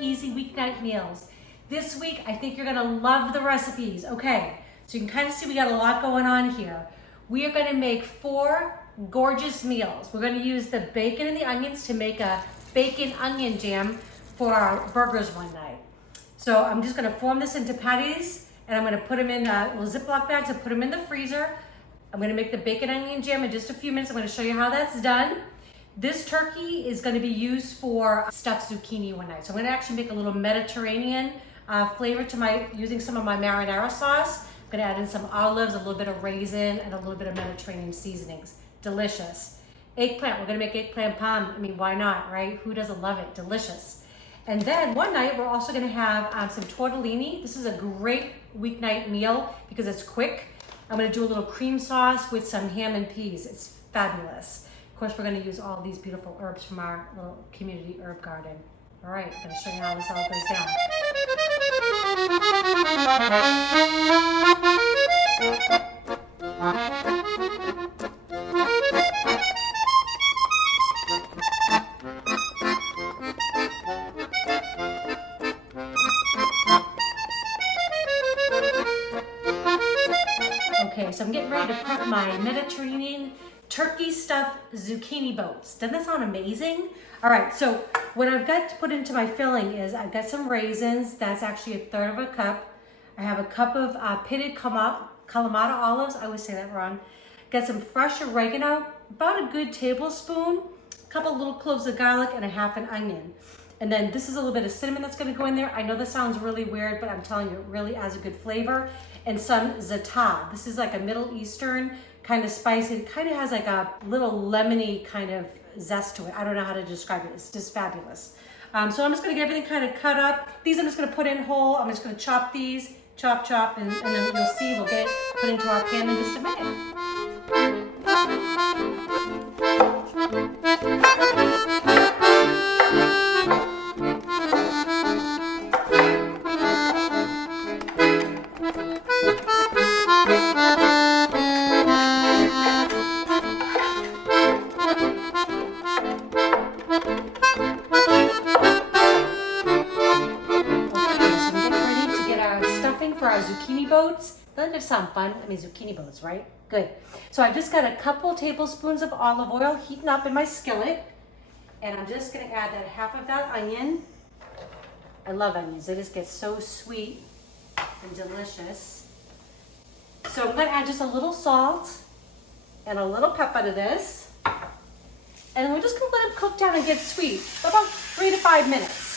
easy weeknight meals. This week, I think you're gonna love the recipes. Okay, so you can kind of see we got a lot going on here. We are gonna make 4 gorgeous meals. We're gonna use the bacon and the onions to make a bacon onion jam for our burgers one night. So I'm just gonna form this into patties and I'm gonna put them in little Ziploc bags and put them in the freezer. I'm gonna make the bacon onion jam in just a few minutes. I'm gonna show you how that's done. This turkey is gonna be used for stuffed zucchini one night. So I'm gonna actually make a little Mediterranean flavor to using some of my marinara sauce. I'm gonna add in some olives, a little bit of raisin, and a little bit of Mediterranean seasonings. Delicious. Eggplant, we're gonna make eggplant parm. I mean, why not, right? Who doesn't love it? Delicious. And then one night, we're also gonna have some tortellini. This is a great weeknight meal because it's quick. I'm gonna do a little cream sauce with some ham and peas. It's fabulous. Of course, we're gonna use all these beautiful herbs from our little community herb garden. All right, I'm gonna show you how this all goes down. Okay, so I'm getting ready to put my Mediterranean turkey stuffed zucchini boats. Doesn't that sound amazing? All right, so what I've got to put into my filling is I've got some raisins. That's actually 1/3 of a cup. I have a cup of pitted Kalamata olives. I always say that wrong. Got some fresh oregano, about a good tablespoon, a couple little cloves of garlic, and a half an onion. And then this is a little bit of cinnamon that's gonna go in there. I know this sounds really weird, but I'm telling you, it really adds a good flavor. And some za'atar. This is like a Middle Eastern kind of spice. It kind of has like a little lemony kind of zest to it. I don't know how to describe it. It's just fabulous. So I'm just gonna get everything kind of cut up. These I'm just gonna put in whole. I'm just gonna chop these, chop, and then you'll see we'll get it put into our pan in just a minute. For our zucchini boats. Doesn't it sound fun? I mean, zucchini boats, right? Good. So I just got a couple tablespoons of olive oil heating up in my skillet. And I'm just gonna add that half of that onion. I love onions. They just get so sweet and delicious. So I'm gonna add just a little salt and a little pepper to this. And we're just gonna let it cook down and get sweet for about 3 to 5 minutes.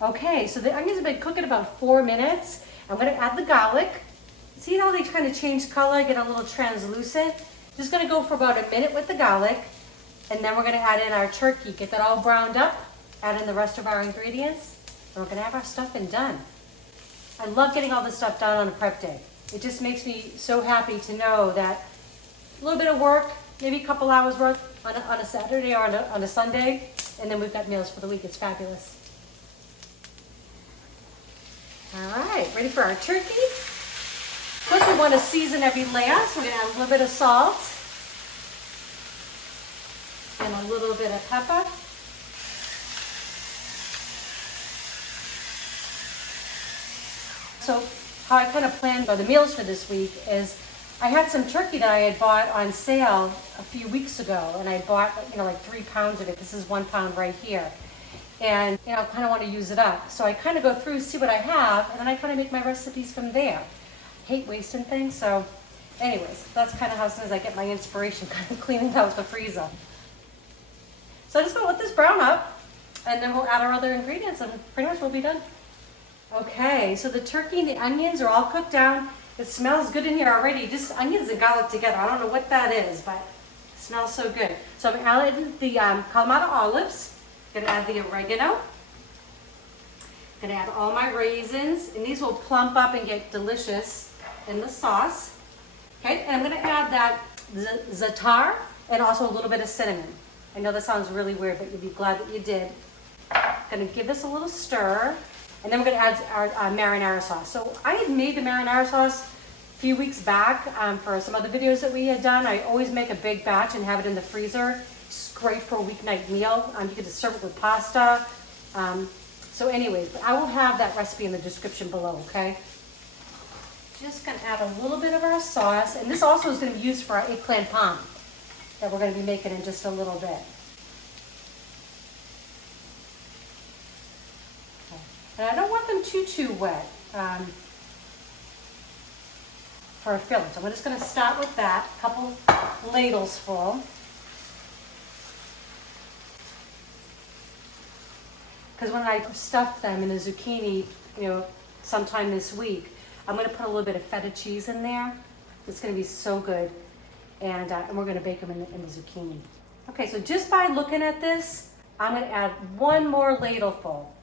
Okay, so the onions have been cooking about 4 minutes. I'm gonna add the garlic. See how they kind of change color, get a little translucent? Just gonna go for about a minute with the garlic, and then we're gonna add in our turkey, get that all browned up, add in the rest of our ingredients, and we're gonna have our stuffing done. I love getting all this stuff done on a prep day. It just makes me so happy to know that a little bit of work, maybe a couple hours work on a Saturday or on a Sunday, and then we've got meals for the week. It's fabulous. All right, ready for our turkey? Of course, we want to season every layer, so we're going to add a little bit of salt and a little bit of pepper. So how I kind of planned the meals for this week is I had some turkey that I had bought on sale a few weeks ago, and I bought like 3 pounds of it. This is 1 pound right here. And I kind of want to use it up. So I kind of go through, see what I have, and then I kind of make my recipes from there. I hate wasting things, so anyways, that's kind of how as soon as I get my inspiration, kind of cleaning out the freezer. So I'm just going to let this brown up, and then we'll add our other ingredients, and pretty much we'll be done. Okay, so the turkey and the onions are all cooked down. It smells good in here already, just onions and garlic together. I don't know what that is, but it smells so good. So I'm adding the Kalamata olives. Gonna add the oregano. Gonna add all my raisins, and these will plump up and get delicious in the sauce. Okay, and I'm gonna add that za'atar and also a little bit of cinnamon. I know that sounds really weird, but you'll be glad that you did. Gonna give this a little stir, and then we're gonna add our marinara sauce. So I had made the marinara sauce a few weeks back for some other videos that we had done. I always make a big batch and have it in the freezer It's great for a weeknight meal. You can just serve it with pasta. So anyways, but I will have that recipe in the description below, okay? Just gonna add a little bit of our sauce, and this also is gonna be used for our eggplant parm that we're gonna be making in just a little bit. Okay. And I don't want them too wet for a filling. So I'm just gonna start with that, a couple ladles full. Because when I stuff them in the zucchini, sometime this week, I'm gonna put a little bit of feta cheese in there. It's gonna be so good. And we're gonna bake them in the zucchini. Okay, so just by looking at this, I'm gonna add one more ladleful.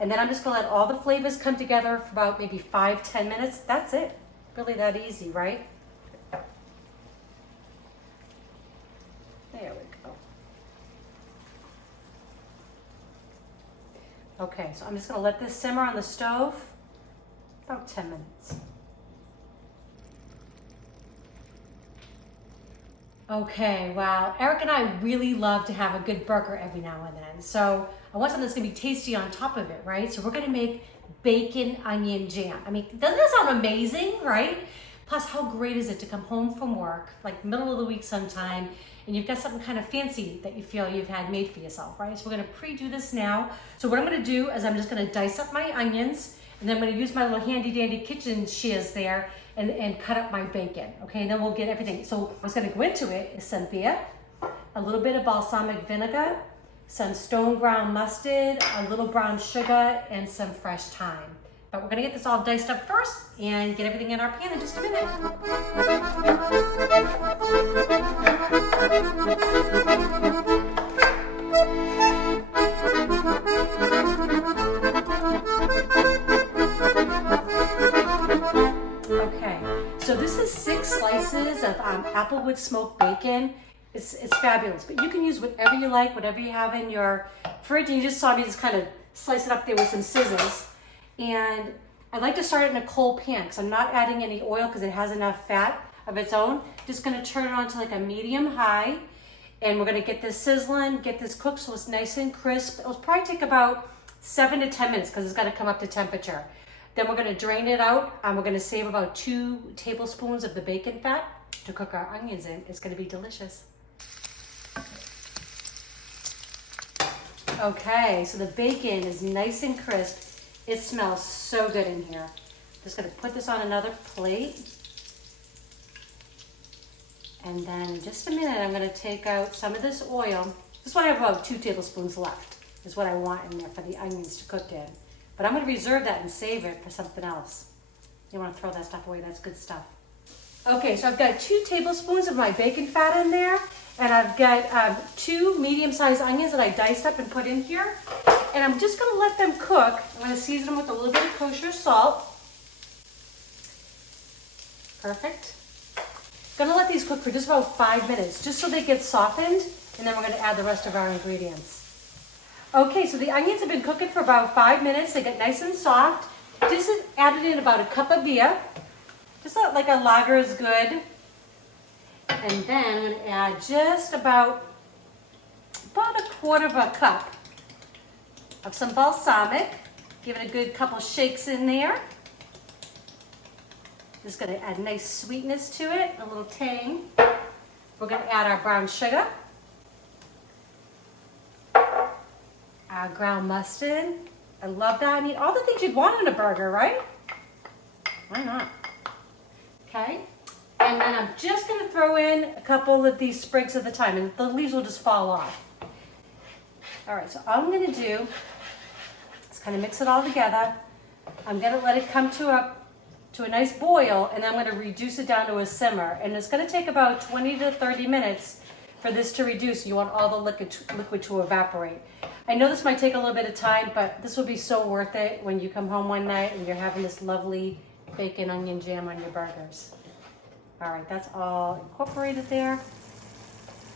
And then I'm just gonna let all the flavors come together for about maybe 5-10 minutes. That's it. Really that easy, right? There we go. Okay, so I'm just gonna let this simmer on the stove about 10 minutes. Okay, well, Eric and I really love to have a good burger every now and then. So I want something that's gonna be tasty on top of it, right? So we're gonna make bacon onion jam. I mean, doesn't that sound amazing, right? Plus, how great is it to come home from work, like middle of the week sometime, and you've got something kind of fancy that you feel you've had made for yourself, right? So we're gonna pre-do this now. So what I'm gonna do is I'm just gonna dice up my onions, and then I'm gonna use my little handy dandy kitchen shears there and cut up my bacon, okay? And then we'll get everything. So what's gonna go into it is some beer, a little bit of balsamic vinegar, some stone ground mustard, a little brown sugar, and some fresh thyme. But we're gonna get this all diced up first and get everything in our pan in just a minute. Okay, so this is 6 slices of applewood smoked bacon. It's fabulous, but you can use whatever you like, whatever you have in your fridge. And you just saw me just kind of slice it up there with some scissors. And I like to start it in a cold pan because I'm not adding any oil because it has enough fat of its own. Just gonna turn it on to like a medium high, and we're gonna get this sizzling, get this cooked so it's nice and crisp. It'll probably take about 7 to 10 minutes because it's gotta come up to temperature. Then we're gonna drain it out, and we're gonna save about 2 tablespoons of the bacon fat to cook our onions in. It's gonna be delicious. Okay, so the bacon is nice and crisp. It smells so good in here. Just gonna put this on another plate. And then in just a minute, I'm gonna take out some of this oil. This one I have about 2 tablespoons left, is what I want in there for the onions to cook in. But I'm gonna reserve that and save it for something else. You wanna throw that stuff away, that's good stuff. Okay, so I've got 2 tablespoons of my bacon fat in there, and I've got 2 medium-sized onions that I diced up and put in here. And I'm just gonna let them cook. I'm gonna season them with a little bit of kosher salt. Perfect. Gonna let these cook for just about 5 minutes, just so they get softened, and then we're gonna add the rest of our ingredients. Okay, so the onions have been cooking for about 5 minutes. They get nice and soft. Just added in about a cup of beer. Just like a lager is good. And then I'm gonna add just about a quarter of a cup of some balsamic. Give it a good couple shakes in there. Just gonna add nice sweetness to it, a little tang. We're gonna add our brown sugar, our ground mustard. I love that. I mean, all the things you'd want in a burger, right? Why not? Okay. And then I'm just gonna throw in a couple of these sprigs of the thyme, and the leaves will just fall off. All right, so all I'm gonna do is kind of mix it all together. I'm gonna let it come to a nice boil, and then I'm gonna reduce it down to a simmer. And it's gonna take about 20 to 30 minutes for this to reduce. You want all the liquid to evaporate. I know this might take a little bit of time, but this will be so worth it when you come home one night and you're having this lovely bacon onion jam on your burgers. All right, that's all incorporated there.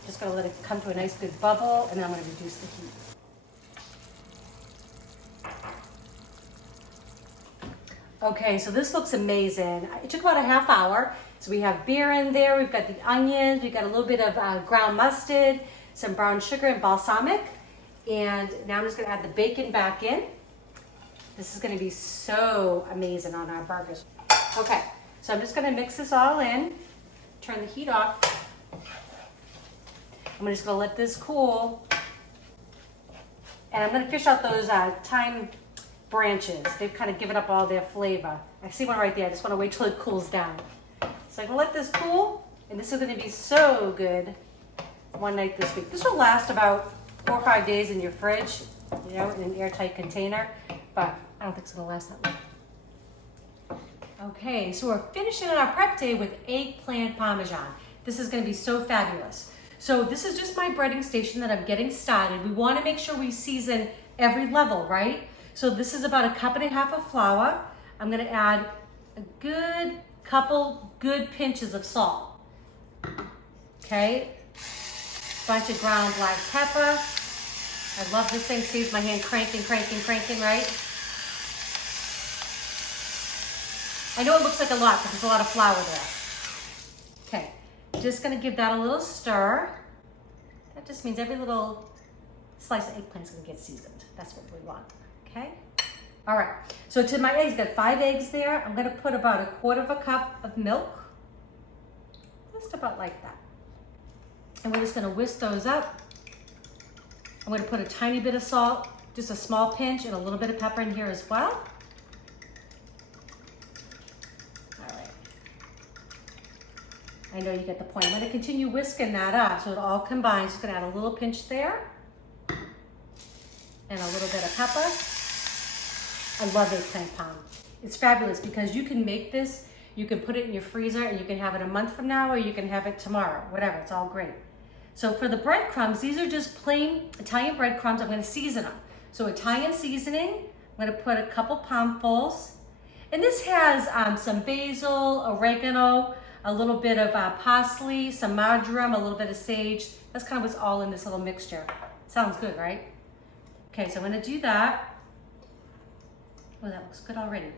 Just gonna let it come to a nice good bubble, and then I'm gonna reduce the heat. Okay, so this looks amazing. It took about a half hour. So we have beer in there, we've got the onions, we've got a little bit of ground mustard, some brown sugar and balsamic. And now I'm just gonna add the bacon back in. This is gonna be so amazing on our burgers. Okay, so I'm just gonna mix this all in, turn the heat off. I'm just gonna let this cool. And I'm gonna fish out those thyme branches. They've kind of given up all their flavor. I see one right there, I just wanna wait till it cools down. So I'm gonna let this cool, and this is gonna be so good one night this week. This will last about 4 or 5 days in your fridge, you know, in an airtight container, but I don't think it's gonna last that long. Okay, so we're finishing our prep day with eggplant parmesan. This is gonna be so fabulous. So this is just my breading station that I'm getting started. We wanna make sure we season every level, right? So this is about 1.5 cups of flour. I'm gonna add a good couple good pinches of salt. Okay, bunch of ground black pepper. I love this thing, sees my hand cranking, right? I know it looks like a lot, but there's a lot of flour there. Okay, just gonna give that a little stir. That just means every little slice of eggplant is gonna get seasoned. That's what we want, okay? All right, so to my eggs, got 5 eggs there. I'm gonna put about 1/4 cup of milk, just about like that. And we're just gonna whisk those up. I'm gonna put a tiny bit of salt, just a small pinch, and a little bit of pepper in here as well. All right. I know you get the point. I'm gonna continue whisking that up so it all combines. Just gonna add a little pinch there, and a little bit of pepper. I love eggplant parm. It's fabulous because you can make this, you can put it in your freezer, and you can have it a month from now, or you can have it tomorrow, whatever, it's all great. So for the breadcrumbs, these are just plain Italian breadcrumbs. I'm gonna season them. So Italian seasoning, I'm gonna put a couple palmfuls. And this has some basil, oregano, a little bit of parsley, some marjoram, a little bit of sage. That's kind of what's all in this little mixture. Sounds good, right? Okay, so I'm gonna do that. Oh, that looks good already.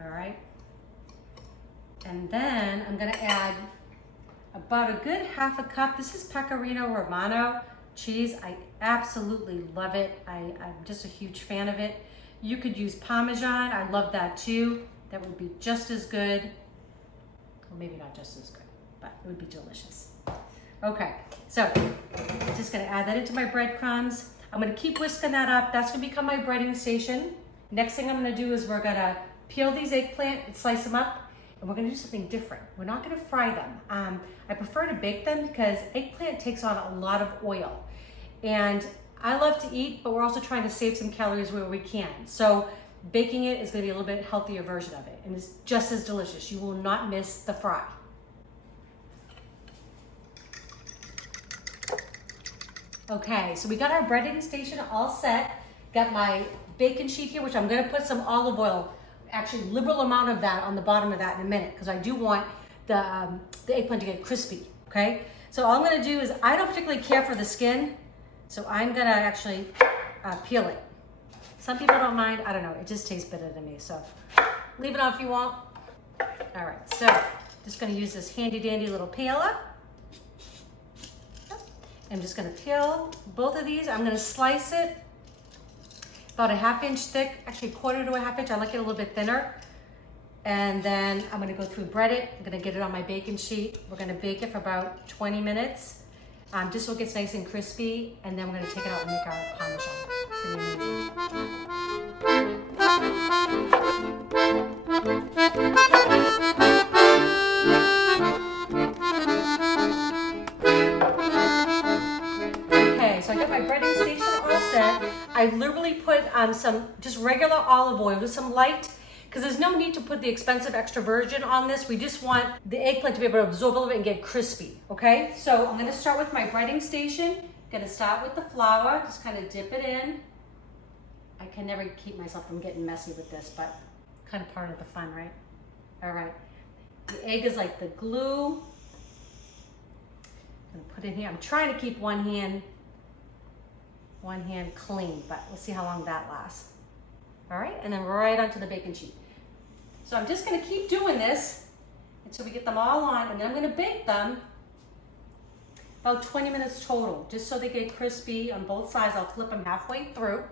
All right. And then I'm gonna add about a good 1/2 cup. This is Pecorino Romano cheese. I absolutely love it. I'm just a huge fan of it. You could use Parmesan. I love that too. That would be just as good. Well, maybe not just as good, but it would be delicious. Okay, so I'm just gonna add that into my breadcrumbs. I'm gonna keep whisking that up. That's gonna become my breading station. Next thing I'm gonna do is we're gonna peel these eggplant and slice them up. And we're gonna do something different. We're not gonna fry them. I prefer to bake them because eggplant takes on a lot of oil. And I love to eat, but we're also trying to save some calories where we can. So baking it is gonna be a little bit healthier version of it. And it's just as delicious. You will not miss the fry. Okay, so we got our breading station all set. Got my bacon sheet here, which I'm gonna put some olive oil, actually liberal amount of that on the bottom of that in a minute, because I do want the eggplant to get crispy, okay? So all I'm gonna do is, I don't particularly care for the skin, so I'm gonna actually peel it. Some people don't mind, I don't know, it just tastes better to me, so leave it on if you want. All right, so just gonna use this handy dandy little peeler. I'm just gonna peel both of these. I'm gonna slice it about a 1/2 inch thick, actually 1/4 to a 1/2 inch. I like it a little bit thinner. And then I'm gonna go through bread it. I'm gonna get it on my bacon sheet. We're gonna bake it for about 20 minutes, just so it gets nice and crispy. And then we're gonna take it out and make our Parmesan. It's gonna be amazing. Okay, so I got my breading station all set. I literally put some just regular olive oil, just some light, because there's no need to put the expensive extra virgin on this. We just want the eggplant to be able to absorb a little bit and get crispy, okay? So I'm gonna start with my breading station. Gonna start with the flour, just kind of dip it in. I can never keep myself from getting messy with this, but kind of part of the fun, right? All right, the egg is like the glue. I'm gonna put it in here. I'm trying to keep one hand clean, but we'll see how long that lasts. All right, and then right onto the bacon sheet. So I'm just gonna keep doing this until we get them all on, and then I'm gonna bake them about 20 minutes total, just so they get crispy on both sides. I'll flip them halfway through,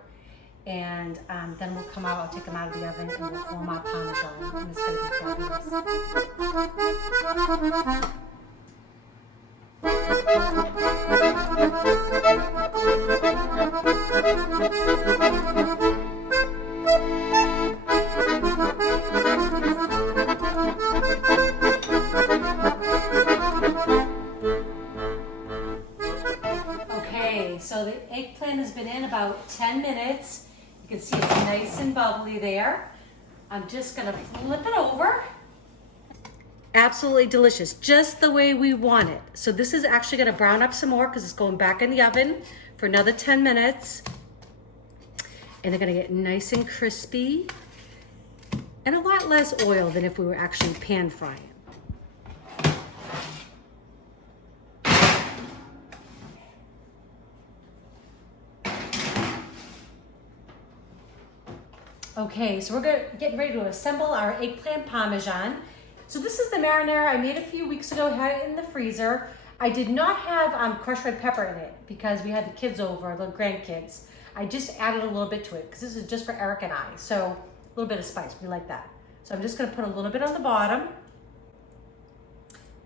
and then we'll come out, I'll take them out of the oven, and we'll form our Parmesan, and it's gonna be fabulous. Okay, so the eggplant has been in about 10 minutes. You can see it's nice and bubbly there. I'm just gonna flip it over. Absolutely delicious, just the way we want it. So this is actually gonna brown up some more because it's going back in the oven for another 10 minutes. And they're gonna get nice and crispy and a lot less oil than if we were actually pan frying. Okay, so we're getting ready to assemble our eggplant Parmesan. So this is the marinara I made a few weeks ago, had it in the freezer. I did not have crushed red pepper in it because we had the kids over, the grandkids. I just added a little bit to it because this is just for Eric and I. So a little bit of spice, we like that. So I'm just gonna put a little bit on the bottom,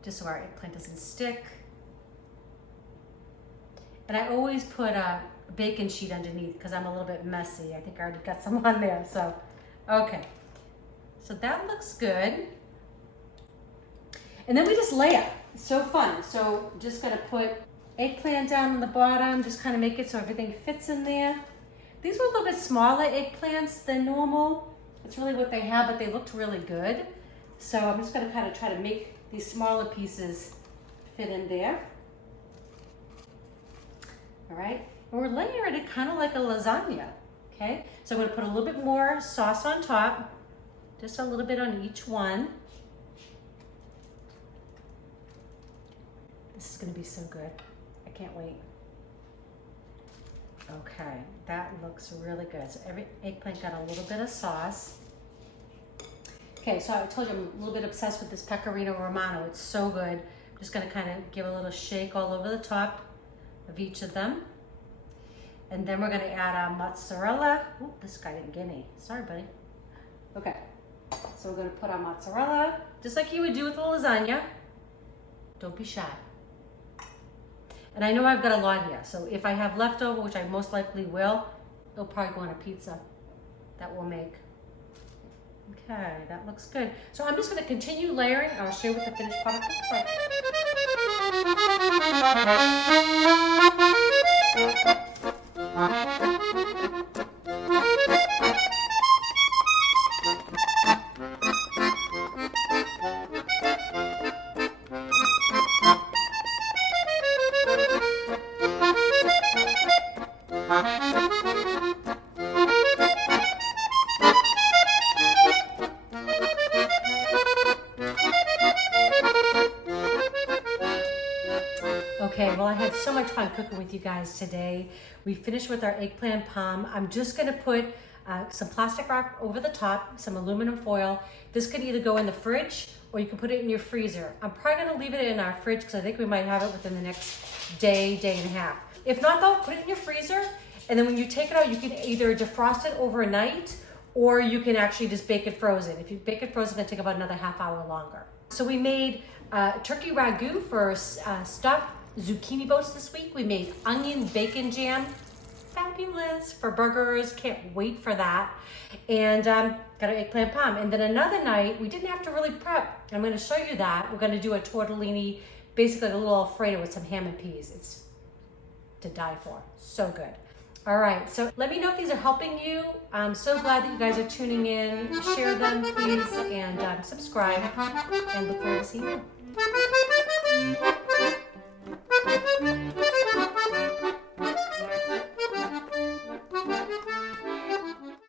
just so our eggplant doesn't stick. And I always put a bacon sheet underneath because I'm a little bit messy. I think I already got some on there, so, okay. So that looks good. And then we just layer. It's so fun. So just gonna put eggplant down on the bottom, just kind of make it so everything fits in there. These were a little bit smaller eggplants than normal. It's really what they have, but they looked really good. So I'm just gonna kind of try to make these smaller pieces fit in there. All right, and we're layering it kind of like a lasagna, okay? So I'm gonna put a little bit more sauce on top, just a little bit on each one. This is gonna be so good. I can't wait. Okay, that looks really good. So every eggplant got a little bit of sauce. Okay, so I told you I'm a little bit obsessed with this pecorino romano. It's so good. I'm just gonna kind of give a little shake all over the top of each of them. And then we're gonna add our mozzarella. Ooh, this guy didn't get any. Sorry, buddy. Okay, so we're gonna put our mozzarella, just like you would do with a lasagna. Don't be shy. And I know I've got a lot here, so if I have leftover, which I most likely will, it'll probably go on a pizza that we'll make. Okay, that looks good. So I'm just gonna continue layering. I'll show you what the finished product looks like. Okay, well I had so much fun cooking with you guys today. We finished with our eggplant parm. I'm just gonna put some plastic wrap over the top, some aluminum foil. This could either go in the fridge or you can put it in your freezer. I'm probably gonna leave it in our fridge because I think we might have it within the next day, day and a half. If not though, put it in your freezer, and then when you take it out, you can either defrost it overnight or you can actually just bake it frozen. If you bake it frozen, it's gonna take about another half hour longer. So we made turkey ragu for stuffed zucchini boats this week. We made onion bacon jam, fabulous, for burgers. Can't wait for that. And got our eggplant parm. And then another night, we didn't have to really prep. I'm gonna show you that. We're gonna do a tortellini, basically a little Alfredo with some ham and peas. It's to die for, so good. All right, so let me know if these are helping you. I'm so glad that you guys are tuning in. Share them, please, and subscribe, and look forward to seeing you.